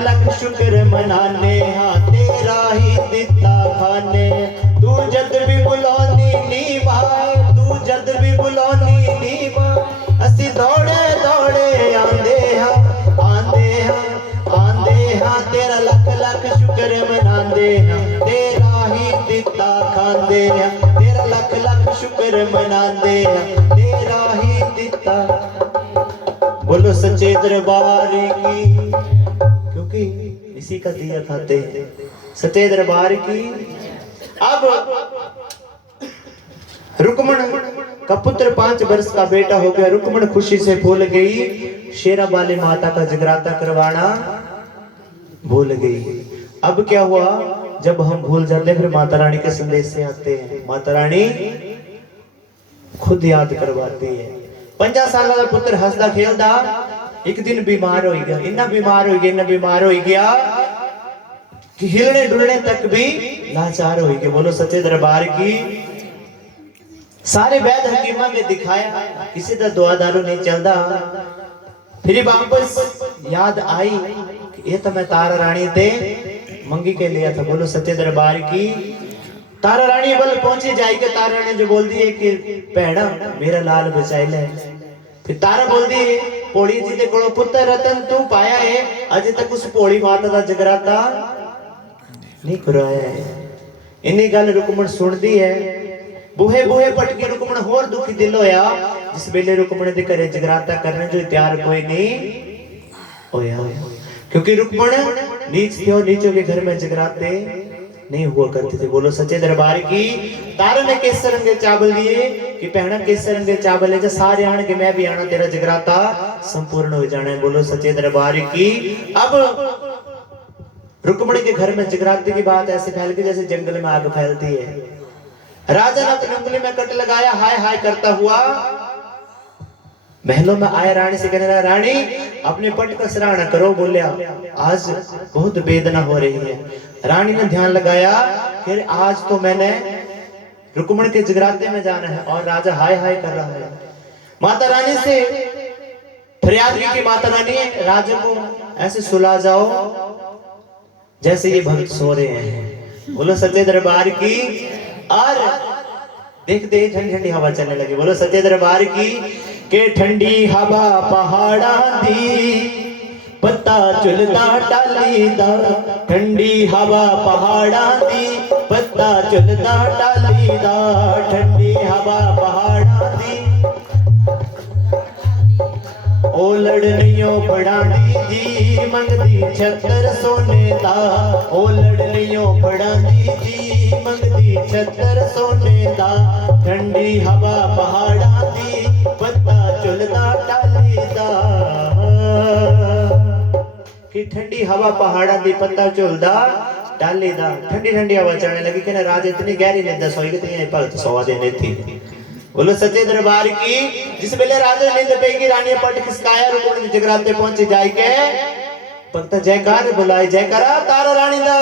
लख शुक्र मनाने हाँ तेरा ही दिता खाने। तू जद भी बुलानी नी भाई, तू जद भी बुलानी नी भाई, असी दौड़े दौड़े आंदे हाँ आंदे हाँ आंदे हाँ। तेरा लख लख शुक्र मनांदे हाँ तेरा ही दिता खांदे हाँ। तेरा लख लख शुक्र मनांदे हाँ तेरा ही दिता। बोलो सच्चे दरबार की, क्योंकि इसी का दिया खाते हैं सच्चे दरबार की। अब रुक्मण का पुत्र 5 वर्ष का बेटा हो गया। रुक्मण खुशी से भूल गई, शेरा वाली माता का जगराता करवाना भूल गई। अब क्या हुआ, जब हम भूल जाते फिर माता रानी के संदेश से आते हैं, माता रानी खुद याद करवाती है। 50 साल का पुत्र हंसदा खेलदा एक दिन बीमार हो गया। इन्ना बीमार हो गया, इन्ना बीमार हो गया कि हिलने डुलने तक भी लाचार हो गया। बोलो सच्चे दरबार की। सारे वैद हकीमा ने दिखाया, किसी का दुआ दारू नहीं चलता। फिर वापस याद आई कि ये तो मैं तारा रानी ते मंगी के लिया था। बोलो सच्चे दरबार की। तारा रानी बल पहुंची जाएगी। तारा रानी जो बोल दी है कि भैड़ा मेरा लाल बचाई ले। फिर तारा बोल दी पोड़ी जी दे कोलो पुत्र रतन तू पाया है, अजे तक उस पोड़ी माता का जगराता नहीं करवाया है। इन्हीं गल रुक्मण सुन दी है। बूहे बूहे पटके रुक्मण होर दुखी दिल होया। जिस वेले रुक्मण दे घरे जगराता करने जो तैयार कोई नहीं होया, क्योंकि रुक्मण नीच थे, नीचों के घर में जगराते नहीं हुआ करते थे। बोलो सच्चे दरबार की। तारा ने केसर रंगे चावल दिए कि पहना केसर रंगे चावल है, सारे आने के मैं भी आना, तेरा जगराता संपूर्ण हो जाना है। बोलो सच्चे दरबार की। अब रुक्मणी के घर में जगराते की बात ऐसे फैल गई जैसे जंगल में आग फैलती है। राजा ने अपनी उंगली में कट लगाया, हाय हाय करता हुआ महलों में आए। रानी से कहने लगा, रानी अपने पट का सराहना करो। बोलिया आज बहुत वेदना हो रही है। रानी ने ध्यान लगाया कि आज तो मैंने रुक्मण के जगराते में जाना है और राजा हाय हाय कर रहा है। माता रानी से फरियाद की कि माता रानी राजा को ऐसे सुला जाओ जैसे ये भक्त सो रहे हैं। बोलो सच्चे दरबार की। और देखते ही ठंडी ठंडी हवा चलने लगी। बोलो सच्चे दरबार की। के ठंडी हवा पहाड़ा दी पत्ता चुलदा टाली दा, ठंडी हवा पहाड़ा दी पत्ता चुलदा टाली दा, ठंडी हवा पहाड़ा दी ओ लड़नियों पढ़ानी जी मंगदी छत्तर सोने दा, ओ लड़नियों पढ़ानी जी मंगदी छत्तर सोने दा, ठंडी हवा पहाड़ा दी पत्ता चुलदा टाली दा। कि ठंडी हवा पहाड़ा दी पत्ता चुलदा टाली दा। ठंडी ठंडी हवा चलने लगी कि राज इतनी गहरी निंदा सोई कि भगत सोवा देने थी। बोलो सच्चे दरबार की। जिस वेले राजा नींद पेगी रानी पट खिसकाया, रुक्मणी जगराते पहुंचे जाए के भक्त जयकार बुलाए, जयकारा तारा रानी दा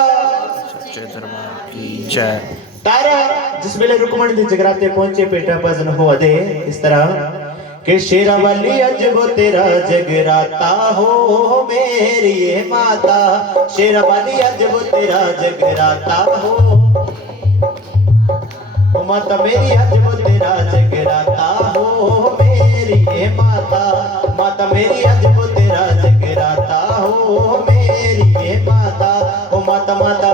सच्चे दरबार की जय। तारा जिस वेले रुक्मणी दे जगराते पहुंचे पेटा भजन हो दे इस तरह के शेरा वाली अज वो तेरा जगराता हो मेरी माता, शेरा वाली अज वो तेरा जगराता हो माता मेरी अज वो तेरा जगराता हो मेरी माता, माता मेरी अज वो तेरा जगराता हो मेरी माता। ओ माता माता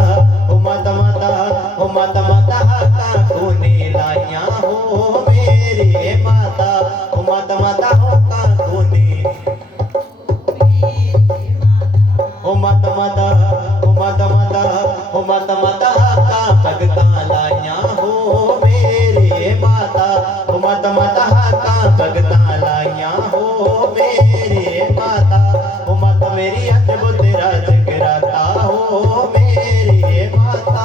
ओ माता माता ओ माता माता का खूनी लाइया हो मेरी माता, ओ माता माता हो का खूनी ओ माता माता ओ माता माता ओ माता माता का भगता लाइया हो मेरी माता, ओ माता माता का भगता लाइया हो मेरी माता, ओ माता मेरी अज वो तेरा जगराता हो मेरी माता।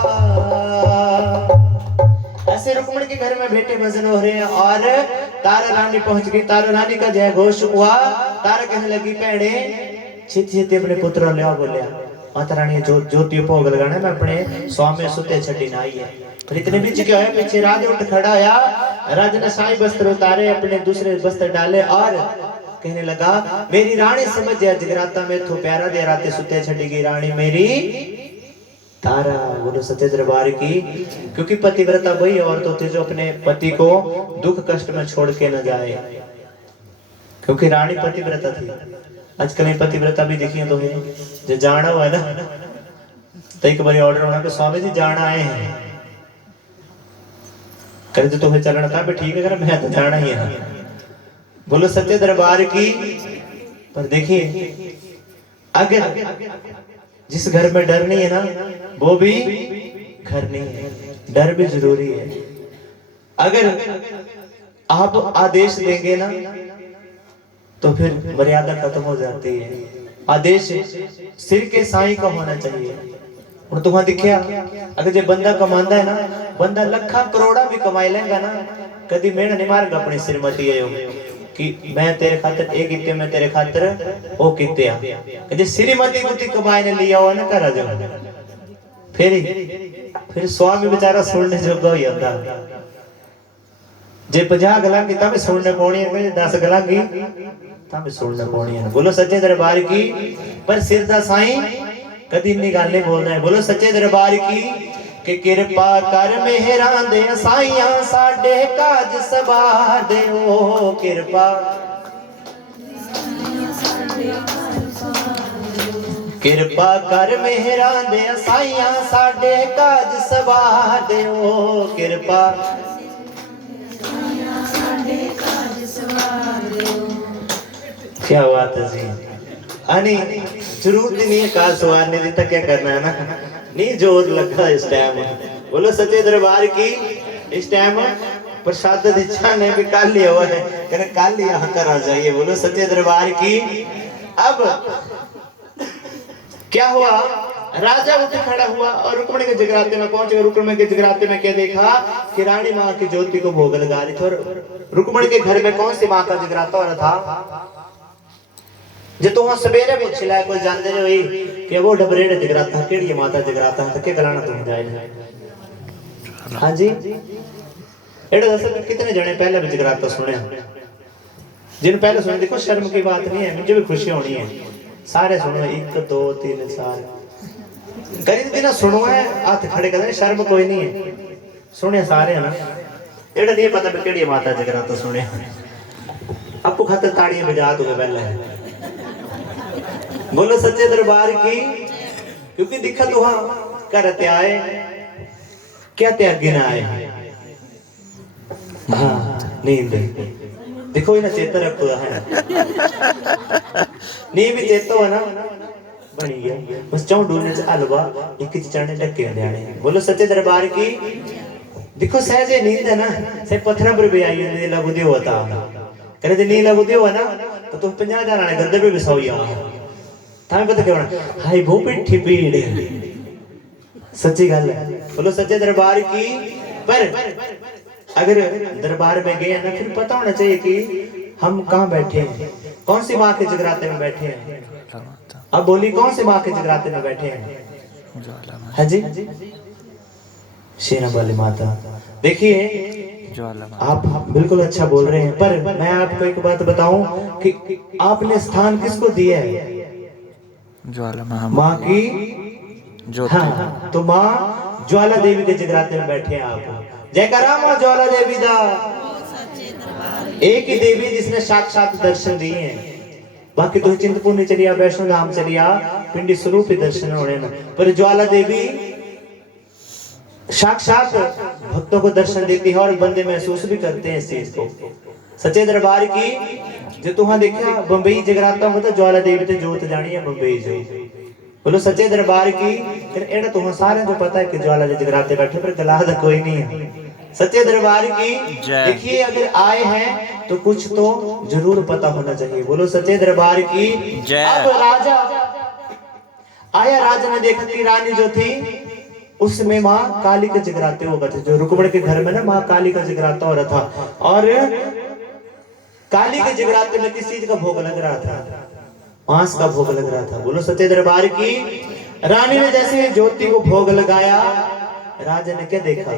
ऐसे रुक्मणी के घर में बेटे भजन हो रहे हैं और तारा रानी पहुंच गई। तारा रानी का जय घोष हुआ। तारा कहने लगी भैणे छेती छेती अपने पुत्र ले आओ। बोलिया माता रानी ज्योति भोग लगाना मैं अपने स्वामी सुते छड़ी ना आई है। पर इतने बीच क्या है, पीछे राजा उठ खड़ा आया। राजा ने साई वस्त्र उतारे, अपने दूसरे वस्त्र डाले और कहने लगा मेरी रानी समझ जा जगराता में थो प्यारा दे राते सुते छड़ेगी रानी मेरी तारा। बोलो सच्चे दरबार की। क्योंकि पतिव्रता वही औरत होती है जो अपने पति को दुख कष्ट में छोड़ के न जाए, क्योंकि रानी पतिव्रता थी। आजकल पतिव्रता भी देखिए तो है जो जाना हुआ है ना, तो एक बार ऑर्डर होना कि स्वामी जी जाना आए हैं, कर तो तुम्हें चलना था ठीक है, कर मैं तो जाना ही है। बोलो सच्चे दरबार की। पर देखिए अगर जिस घर में डर नहीं है ना वो भी घर नहीं है, डर भी जरूरी है। अगर आप आदेश देंगे ना तो फिर मर्यादा खत्म हो जाती है। आदेश सिर के साईं का होना चाहिए। और तुम्हें दिखिया अगर जो बंदा कमांदा है ना, बंदा लखा करोड़ा भी कमाई लेगा ना, कभी मेहनत नहीं मारेगा अपनी श्रीमती कि मैं तेरे खातिर एक किते में तेरे खातिर ओ किते आ जे श्रीमती को कमाई ने लिया हो ना करा जो फिर स्वामी बेचारा सुनने जोगा हो जाता। जे 50 गला की तब सुनने पौनी है, 10 गला की तब सुनने पौनी है। बोलो सच्चे दरबार की। पर सिर दा साईं कदी इन्नी गल नहीं बोलदा है। बोलो सच्चे दरबार की कि कृपा कर मेहरां दे साईयां साडे काज सवार दे ओ कृपा कृपा कर मेहरां दे साईयां साडे काज सवार दे ओ कृपा। क्या बात है जी। अनी जरूरत नहीं है काज सवारने की, तो क्या करना है ना, नहीं जोर लगा इस टाइम। बोलो सच्चे दरबार की। इस टाइम प्रसाद दीक्षा ने भी काल लिया हुआ है, कहने काल यहाँ कर आ जाइए। बोलो सच्चे दरबार की। अब क्या हुआ, राजा उठ खड़ा हुआ और रुक्मणी के जगराते में पहुंच गया। रुक्मणी के जगराते में क्या देखा कि रानी माँ की ज्योति को भोग लगा रही थी। और रुक्मणी के घर में कौन सी माँ का जगराता हो रहा था जो तुम सवेरे भी छिलाए कोई जानते जो ही कि वो डबरेड़े जगराता केड़ी माता जगराता है, तो क्या गलाना तुम जाए। हाँ जी एड़ा दस कितने जने पहले भी जगराता सुने, जिन पहले सुने देखो शर्म की बात नहीं है, मुझे भी खुशी होनी है। सारे सुनो 1 2 3 4 करीब दिन सुनो है, हाथ खड़े कर शर्म कोई नहीं है, सुने सारे है ना। एड़ा नहीं पता भी केड़ी माता जगराता सुने, आपको खातिर ताड़ियां बजा दोगे पहले। बोलो सच्चे दरबार की। क्योंकि दिक्कत वहां कर त्याए क्या त्यागे ना आए। हाँ नींद देखो इन्हें चेता रखो है, नींद भी चेतो है ना बनी गया। बस चाहूं डूने से हलवा एक चने ढके जाने। बोलो सच्चे दरबार की। देखो सहजे नींद है ना, से पत्थर पर भी आई है लगू दियो होता करे नींद लगू दियो है ना, तो तुम 50 जाने गंदे पे बिसाओ यार थाने पता क्या होना हाय वो पिट्ठी पीड़। सच्ची गल है। बोलो सच्चे दरबार की। पर अगर दरबार में गए ना फिर पता होना चाहिए कि हम कहाँ बैठे हैं, कौन सी माँ के जगराते में बैठे हैं। अब बोली कौन सी माँ के जगराते में बैठे हैं। हाँ जी शेरा वाली माता। देखिए आप बिल्कुल अच्छा बोल रहे हैं, पर मैं आपको एक बात बताऊं कि आपने स्थान किसको दिया है, माँ की। हाँ तो माँ ज्वाला देवी के जगराते में बैठे हैं आप। जयकारा माँ ज्वाला देवी दा। एक ही देवी जिसने साक्षात दर्शन दिए हैं, बाकी तो चिंतपूर्णी चलिया वैष्णो धाम चलिया पिंडी स्वरूप ही दर्शन होने ना, पर ज्वाला देवी साक्षात भक्तों को दर्शन देती है और बंदे महसूस भी करते हैं इस चीज को। सच्चे दरबार की। जो तुहां देखा बंबई जगराता में तो ज्वाला देवी ते जोत जानी है बंबई जो। बोलो सच्चे दरबार की। एड़ा तुहां सारे जो पता है कि ज्वाला जी जगराते बैठे, पर गलाद कोई नहीं है। सच्चे दरबार की। देखिए अगर आए हैं तो कुछ तो जरूर पता होना चाहिए। बोलो सच्चे दरबार की। अब राजा आया, राजा ने देखा कि रानी जो थी उसमें माँ काली के जगराते हो गए थे। जो रुक्मणी के घर में ना माँ काली का जगराता हो रहा था, और काली के जगराते में किस चीज का भोग लग रहा था, मांस का भोग लग रहा था। बोलो सच्चे दरबार की। रानी ने जैसे ज्योति को भोग लगाया, राजा ने क्या देखा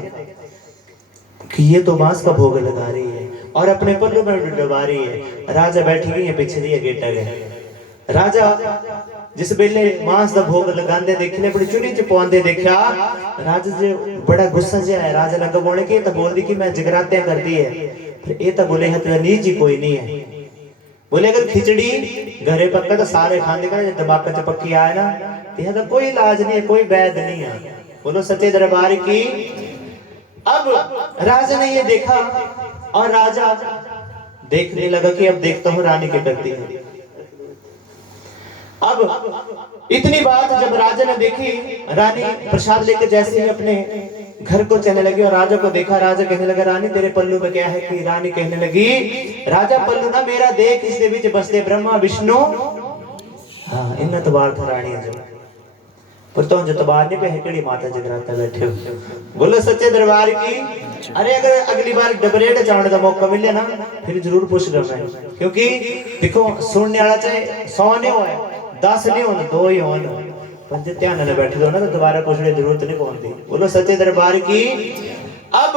कि ये तो मांस का भोग लगा रही है। और अपने पल्लू में डुबा रही है। राजा बैठी गई है पिछली है गेटा गए। राजा जिस वेले मांस का भोग लगाते देखने बड़ी चुनी च पवांदे देखा, राजा जी बड़ा गुस्सा जिहा है। राजा लगा बोलने की तो बोल दी कि मैं जगराते कर दी है, फिर ये तो बोले नीच ही कोई नहीं है। बोले अगर खिचड़ी घरे पक्का तो सारे खाने का, दिमाग च पक्की आए ना यह तो कोई इलाज नहीं है, कोई वैद नहीं है। बोलो सच्चे दरबार की। अब राजा ने ये देखा और राजा देखने लगा कि अब देखता हूं रानी क्या करती है। अब इतनी बात जब राजा ने देखी, रानी प्रसाद लेकर जैसे ही अपने घर को चलने लगी और राजा को देखा, राजा कहने लगा रानी तेरे पल्लू में क्या है? कि रानी कहने लगी राजा पल्लू ना मेरा देख, इसके बीच बसते ब्रह्मा विष्णु। हाँ इन्ना तबार था रानी जो पर तो जो तबार नहीं पे केड़ी माता जगराता बैठे हो। बोलो सच्चे दरबार की। अरे अगर अगली बार डबरेट चावने का मौका मिले ना फिर जरूर पूछ रहा मैं, क्योंकि देखो सुनने वाला चाहे 100 नहीं हो 10 नहीं हो 2 ही हो, पर जो ध्यान में बैठे हो ना तो दोबारा पूछने की जरूरत नहीं पड़ती। बोलो सच्चे दरबार की। अब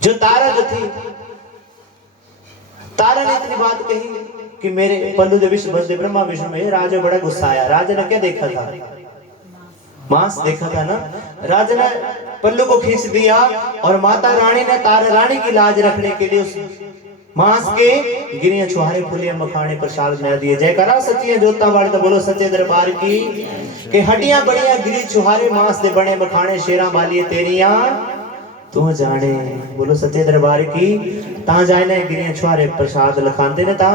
जो तारा जो थी, तारा ने इतनी बात कही कि मेरे पल्लू दे विश्व बसदे ब्रह्मा विष्णु में। राजा बड़ा गुस्सा आया। राजा ने क्या देखा था? मांस देखा था ना। राजा ने पल्लू को खींच दिया और माता रानी ने तारा रानी की लाज रखने के लिए उस मांस के गिरियां छुहारे फुलिया मखाने प्रसाद में दिए। जयकारा सच्ची जोता वाले तो बोलो सच्चे दरबार की। कि हड्डियां बड़ियां गिरी छुहारे मांस दे बने मखाने शेरा वाली तेरियां तू जाने। बोलो सच्चे दरबार की। ता जाने गिरियां छुहारे प्रसाद लखांदे ने ता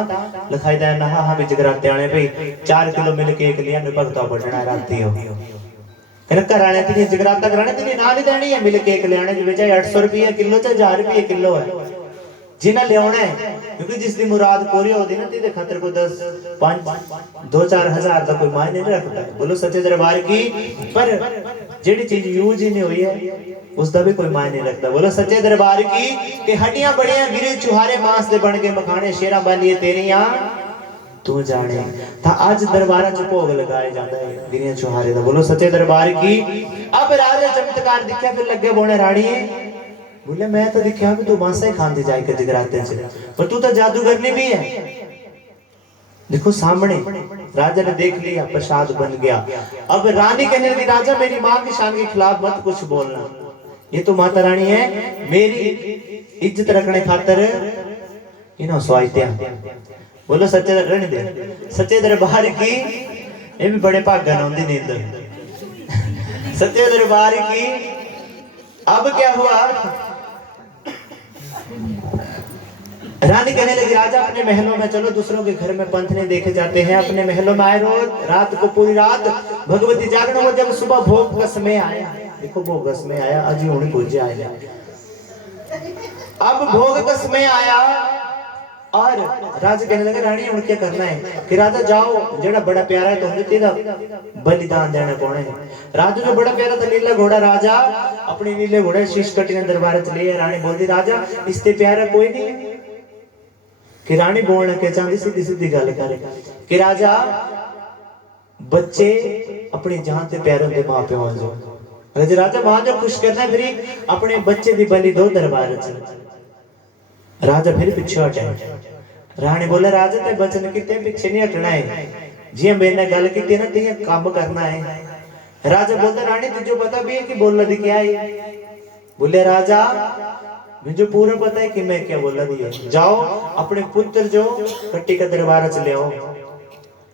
लखाई दा ना हम जगराते आने भाई 4 किलो मिल के एक लिया में भगता बढ़ना राती हो कर आने तेरी जगराता कराने तेरी ना नहीं देनी है मिल के एक लियाने जो चाहे 800 रुपये किलो चाहे 1000 रुपये किलो है जिन्हें लियाना है, क्योंकि जिसकी मुराद पूरी होती ना तेरे खातर को 10 5 2-4 हजार का कोई मायने नहीं रखता है। बोलो सच्चे दरबार की। पर जेडी चीज यूज ही नहीं हुई है उसका भी कोई मायने नहीं रखता। बोलो सच्चे दरबार की। कि हड्डियां बड़ियां गिरे चुहारे मांस दे बन के मखाने शेरा वाली तेरियां तू जाने। था आज दरबारा च भोग लगाए जाता है गिरियां चुहारे दा। बोलो सच्चे दरबार की। अब राजा चमत्कार दिखा फिर लगे बोने रानी बोले मैं तो दिखा भी तू मांसा ही खाते जाए जगराते से, पर तू तो जादूगरनी भी है। देखो सामने राजा ने देख लिया प्रसाद बन गया। अब रानी कहने लगी राजा मेरी माँ की शान के खिलाफ मत कुछ बोलना, ये तो माता रानी है, मेरी इज्जत रखने खातर इन्हों स्वाइत्या। बोलो सच्चे रहने दे सच्चे दरबार की। ये भी बड़े भागन आउंदी नींद सच्चे दरबार की। अब क्या हुआ? रानी कहने लगी राजा अपने महलों में चलो, दूसरों के घर में पंथ नहीं देखे जाते हैं, अपने महलों में आए रोज रात को पूरी रात भगवती जागरण हो। जब सुबह भोग का समय आया, देखो भोग का समय आया अजी होनी पूजे आया। अब भोग का समय आया और राजा कहने लगे रानी हूं क्या करना है? कि राजा जाओ जेड़ा बड़ा प्यारा है तुम तेरा बलिदान देना पौना है। राजा जो बड़ा प्यारा था नीला घोड़ा, राजा अपने नीले घोड़े शीश कटी ने दरबार च ले। रानी बोलती राजा इससे प्यारा कोई नहीं है। कि रानी बोलना क्या चाहती सीधी सीधी गल करे कि राजा बच्चे अपनी जान से प्यारे होंगे मां प्यो जो। अगर राजा मां जो खुश करना फिर अपने बच्चे की बलि दो दरबार च। राजा फिर पीछे हटा। रानी बोले राजा ते बचन किते पीछे नहीं हटना है, जी मेरे गल की ना ते काम करना है। राजा बोलता रानी तुझे पता भी है कि बोलना दी क्या है? बोले राजा मुझे पूरा पता है कि मैं क्या बोला दिया। जाओ अपने पुत्र जो कट्टी का दरबार चले आओ।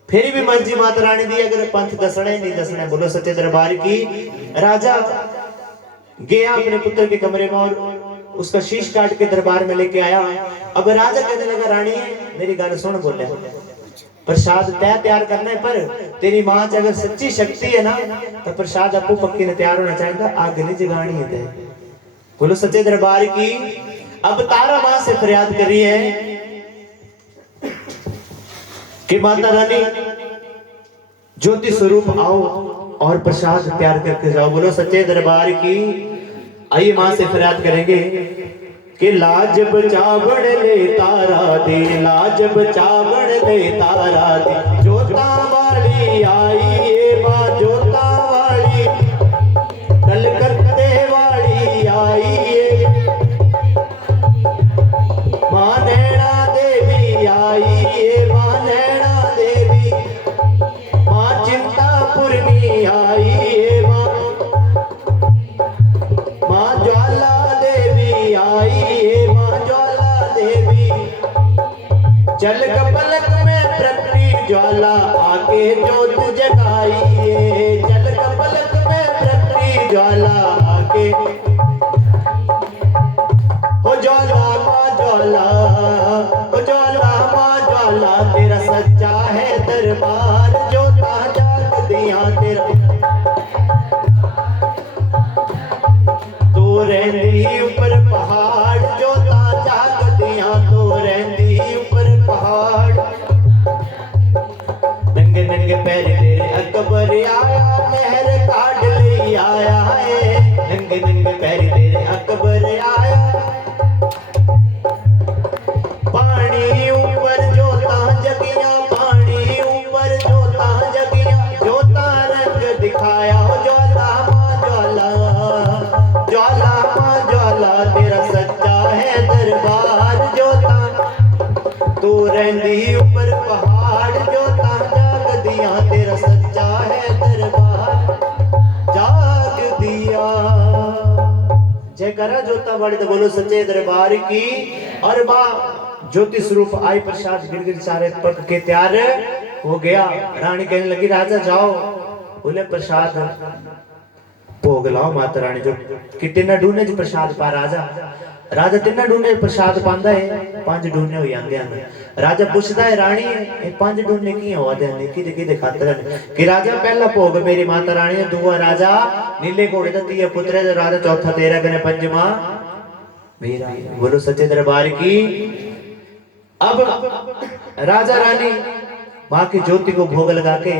फिर भी मर्जी माता रानी दी, अगर पंथ दसना है नहीं दसना है। बोलो सच्चे दरबार की। राजा गया अपने पुत्र के कमरे में और उसका शीश काट के दरबार में लेके आया। अब राजा कहने लगा रानी मेरी गल सुन, बोले प्रसाद तय तैयार करना है, पर तेरी मां च अगर सच्ची शक्ति है ना तो प्रसाद आपको पक्की ने तैयार होना चाहिए, आग नहीं जगानी है। बोलो सच्चे दरबार की। अब तारा मां से फरियाद कर रही है कि माता रानी ज्योति स्वरूप आओ और प्रसाद तैयार करके जाओ। बोलो सच्चे दरबार की। आइए मां से फरियाद करेंगे कि लाज बचावण ले तारा दे, लाज बचावण ले तारा दे, जोता वाली आई ये मां जोता वाली, कलकत्ते वाली आई ये पूर्णी आई है माँ ज्वाला देवी आई है माँ ज्वाला देवी जल कपलक में प्रकटी ज्वाला आके जोत जगाई है जल कपलक में प्रकटी ज्वाला आके हो ज्वाला माँ ज्वाला हो ज्वाला माँ ज्वाला तेरा सच्चा है दरबार जोता जाग दिया तेरा तो रहंदी ऊपर पहाड़ जोता जाग दिया तो रहंदी ऊपर पहाड़ नंगे नंगे पैर तेरे अकबर आया नहर काट ले आया है नंगे नंगे पैर तेरे अकबर आया पानी ऊपर जोता जगिया पानी ऊपर जोता जगिया जोता रंग दिखाया हो ज्वाला माँ ज्वाला ज्वाला माँ ज्वाला तेरा सच्चा है दरबार जोता तू रहंदी ऊपर पहाड़ जोता जाग दिया तेरा सच्चा है दरबार जाग दिया जयकारा जोता वाले तो बोलो सच्चे दरबार की और माँ ज्योति स्वरूप आई प्रसाद गिर सारे पक के तैयार हो गया रानी कहने लगी राजा जाओ बोले प्रसाद भोग लाओ माता रानी जो कि तिना ढूंढने जो प्रसाद पा राजा राजा तिना ढूंढने प्रसाद पांदा है पांच ढूंढने हो जांदे हैं राजा पूछदा है रानी ये पांच ढूंढने की हो दे ने कि किदे खातर कि राजा पहला भोग मेरी माता रानी ने दूआ राजा नीले घोड़े दा तीया पुत्र है राजा चौथा तेरा कने पंजवा मेरा बोलो सच्चे दरबार की अब राजा रानी माँ की ज्योति को भोग लगा के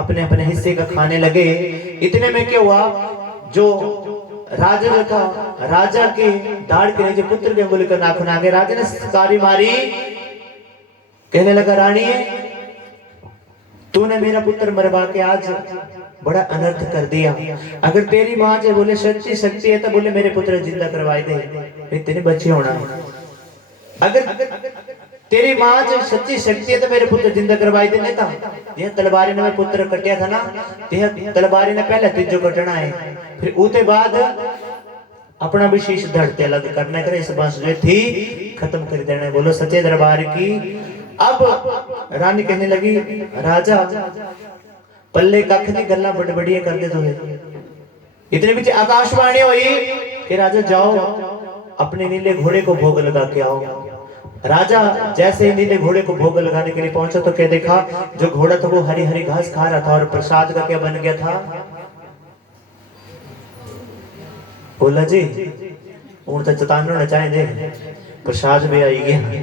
अपने अपने हिस्से का खाने लगे इतने में क्या हुआ जो राजा जो था राजा के दाढ़ के नीचे पुत्र के अंगुली का नाखून आ गया राजा ने कारी मारी कहने लगा रानी तूने मेरा पुत्र मरवा के आज बड़ा अनर्थ कर दिया अगर तेरी माँ जो बोले सच्ची शक्ति है तो बोले मेरे पुत्र जिंदा करवाए दे तेरे बच्चे होना अगर तेरी माँ जो सच्ची शक्ति है तो मेरे पुत्र जिंदा करवाई देने था यह तलवारी ने मैं पुत्र कटिया था ना यह तलवारी ने पहले तीजो कटना है फिर उते बाद अपना विशेष धड़ते अलग करने करे इस बात जो थी खत्म कर देना बोलो सच्चे दरबार की अब रानी कहने लगी राजा पल्ले कख दी गल्ला बड़बड़ियां कर दे तुम्हें इतने बीच आकाशवाणी हुई कि राजा जाओ अपने नीले घोड़े को भोग लगा के आओ राजा जैसे ही नीले घोड़े को भोग लगाने के लिए पहुंचा तो क्या देखा जो घोड़ा था वो हरी हरी घास खा रहा था और प्रसाद का क्या बन गया था बोला जी हूं तो चतानो न चाहिए प्रसाद भी आई गया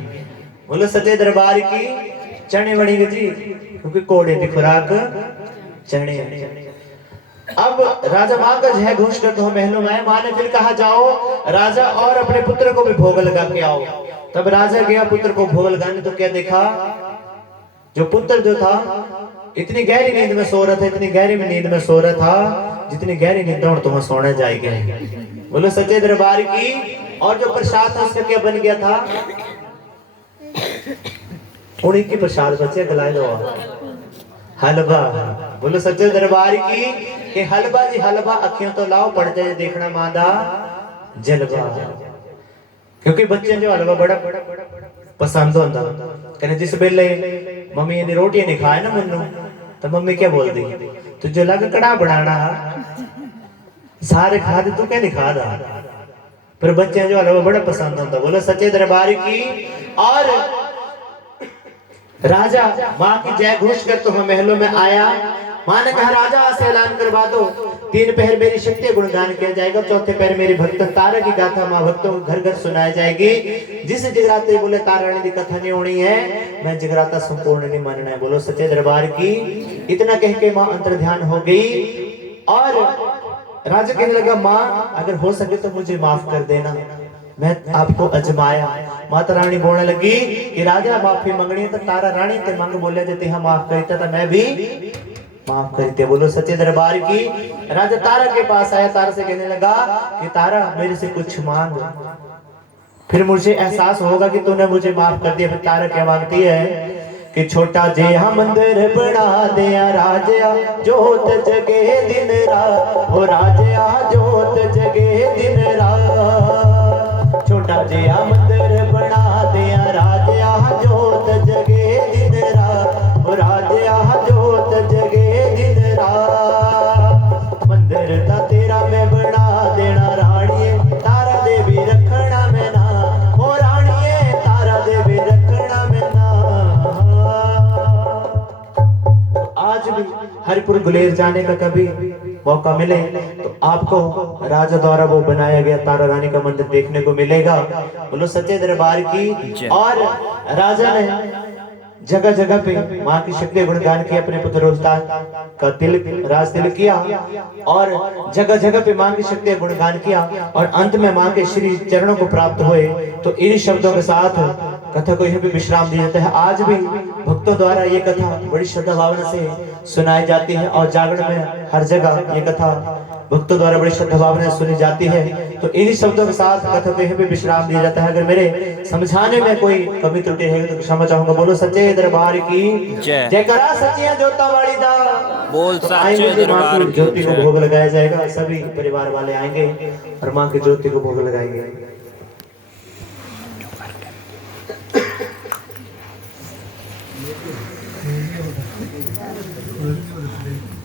बोलो सच्चे दरबार की चने बनी गई जी क्योंकि घोड़े की खुराक चने अब राजा माँ का जय घोष कर दो महलों में माँ ने फिर कहा जाओ राजा और अपने पुत्र को भी भोग लगा के आओ तब राजा गया पुत्र को भोग लगाने तो क्या देखा जो पुत्र जो था इतनी गहरी नींद में सो रहा था इतनी गहरी नींद में सो रहा था जितनी गहरी नींद हो तो सोना जाएगा बोलो सच्चे दरबार की और जो प्रसाद था उसका क्या बन गया था उन्हीं की प्रसाद बच्चे गलाए दो हलवा बोलो सच्चे दरबार की कि हलवा जी हलवा अखियों तो लाओ पड़ जाए देखना मादा जलवा क्योंकि बच्चे जो हलवा बड़ा पसंद होता कहने जिस वेले मम्मी ने रोटियां नहीं खाए ना मन्नू तो मम्मी क्या बोल दी तो जो लग कड़ा बनाना सारे खा दे तू क्या नहीं खा दा पर बच्चे जो हलवा बड़ा पसंद होता बोलो सच्चे दरबार की और राजा माँ की जय घोष कर तो हम महलों में आया माँ ने कहा राजा से ऐलान करवा दो 3 पहर मेरी शक्ति गुणगान किया जाएगा चौथे पहर मेरी भक्त तारा की गाथा माँ भक्तों को घर घर सुनाई जाएगी जिस जगराते बोले तारा रानी की कथा नहीं होनी है मैं जगराता संपूर्ण नहीं मानना है बोलो सच्चे दरबार की इतना कह के माँ अंतर ध्यान हो गई और राजा कहने लगा माँ अगर हो सके तो मुझे माफ कर देना मैं आपको अजमाया माता रानी बोलने लगी कि राजा माफी मंगनी तो तारा रानी ते मंग बोले जे तेहा माफ करता तो मैं भी माफ करते बोलो सच्चे दरबार की राजा तारा के पास आया तारा से कहने लगा कि तारा मेरे से कुछ मांग फिर मुझे एहसास होगा कि तूने मुझे माफ कर दिया फिर तारा क्या मांगती है कि छोटा जिहा मंदिर बना दिया राजा जोत जगे दिन रात, हो राजा जोत जगे दिन रात। छोटा जिहा मंदिर बना दिया राजा जोत जगे दिन रात, हो राजा जोत जगे दिन रात। मंदिर ता तेरा मैं बना देना राणिए, तारा देवी रखना मैं ना, हो राणिए तारा देवी रखना मैं ना। आज भी हरिपुर गुलेर जाने का कभी मौका मिले तो आपको राजा द्वारा वो बनाया गया तारा रानी का मंदिर देखने को मिलेगा। बोलो सच्चे दरबार की। और राजा ने जगह जगह पे माँ की शक्ति गुणगान किया, अपने पुत्र रोहतास का तिलक राज तिलक किया और जगह जगह पे माँ की शक्ति गुणगान किया और अंत में माँ के श्री चरणों को प्राप्त हुए। तो इन्हीं शब्दों के साथ कथा को यहीं पे विश्राम दिया जाता है। आज भी भक्तों द्वारा ये कथा बड़ी श्रद्धा भावना से सुनाई जाती है और जागरण में हर जगह ये कथा भक्तों द्वारा बड़ी श्रद्धा भावना से सुनी जाती है। तो इन्हीं शब्दों के साथ कथा को यहीं पे विश्राम दिया जाता है। अगर मेरे समझाने में कोई कमी त्रुटि है तो क्षमा चाहूंगा। बोलो सच्चे दरबार की जय। जयकारा सच्चिया जोता वाली दा बोल तो सच्चे आएंगे माँ दरबार की की ज्योति को जय। भोग लगाया जाएगा, सभी परिवार वाले आएंगे और माँ की ज्योति को भोग लगाएंगे। Thank you.